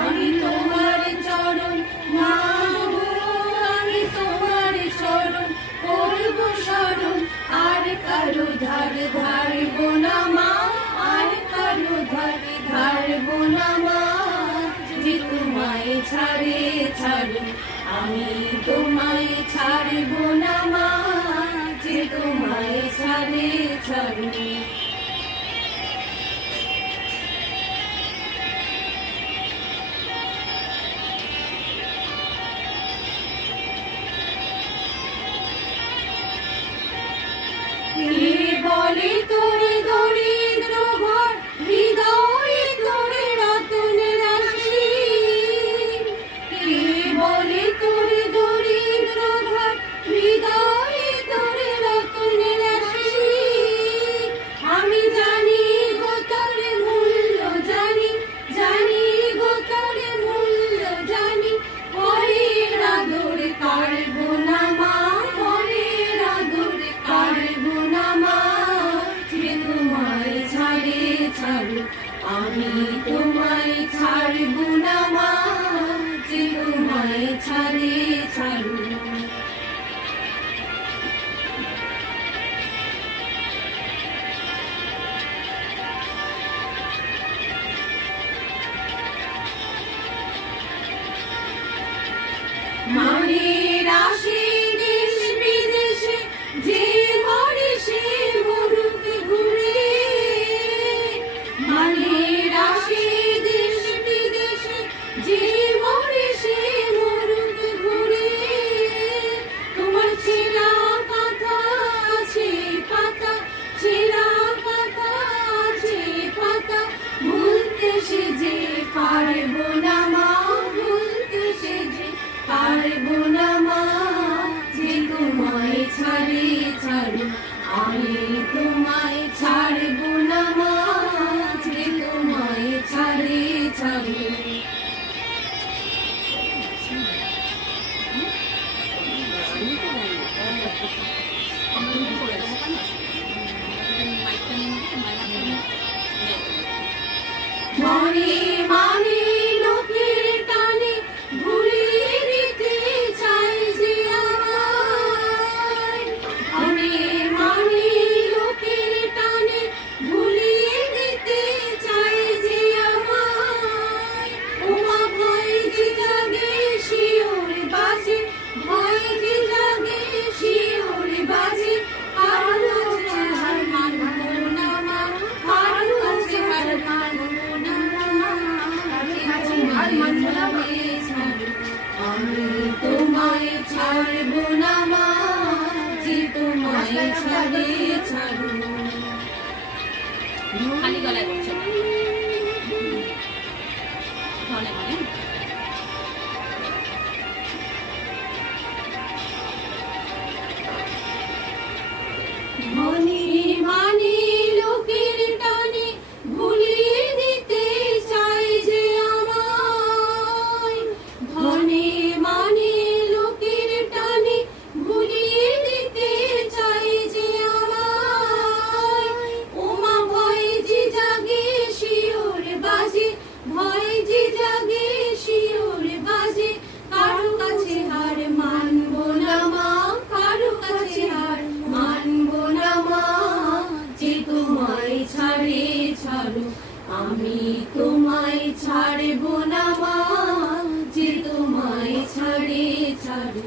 আমি তোমার চরণ মাগো, আমি তোমার চরণ করব শরণ, আর কারো ধার ধারব না মা, আর কারো ধার ধারব না মা। যে তোমায় ছাড়ে ছাড়ো, আমি তোমায় ছাড়ব না মা, যে তোমায় ছাড়ে ছাড়ো। কে বলে তোরে দরিদ্র ঘর, হৃদয়ে তোরে রতন রাশি। কে বলে তোরে দরিদ্র ঘর, হৃদয়ে তোরে রতন রাশি। আমি জানি গো তোর মূল্য জানি, জানি গো তোর মূল্য জানি। পরের আদর কাড়ব না মা, পরের আদর কাড়ব না মা। যে তোমায় ছাড়ে ছাড়ো, আমি তোমায় ছাড়ব না মা, যে তোমায় ছাড়ে ছাড়ো। মায়ের আসে দেশ বিদেশে, যে মরে সে মরুক ঘুরে। মায়ের আসে দেশ বিদেশে, যে মরে সে মরুক ঘুরে। তোমার ছেঁড়া কাঁথা আছে পাতা, ছেঁড়া কাঁথা আছে পাতা। ভুলতে সে যে পারব না মা, ভুলতে সে যে পারব না মা। যে তোমায় ছাড়ে ছাড়ো, আমি তোমায় ছাড়ব না মা, যে তোমায় ছাড়ে ছাড়ো। মনে মানে লোকের টানে ভুলিয়ে দিতে চাই যে আমায়। মনে মানে লোকের টানে ভুলিয়ে দিতে চাই যে আমায়। ওমা ভয় যে জাগে শিওর বাজে, ভয় যে জাগে শিওর বাজে। কারো কাছে হার মানব না মা, কারো কাছে হার মানব না মা। আমি তোমায় ছাড়ব না মা, যে তোমায় ছাড়ে ছাড়ো। খালি গলায় বলছে না, মনে মনে। মনে মানে লোকের টানে ভুলিয়ে দিতে চাই যে আমায়। মনে মানে লোকের টানে ভুলিয়ে দিতে চাই যে আমায়। ওমা ভয় যে জাগে শিওর বাজে, ভয় যে জাগে শিওর বাজে। কারো কাছে হার মানব না মা, কারো কাছে হার মানব না মা। যে তোমায় ছাড়ে ছাড়ো, আমি তোমায় ছাড়ব না মা, যে তোমায় ছাড়ে ছাড়ো।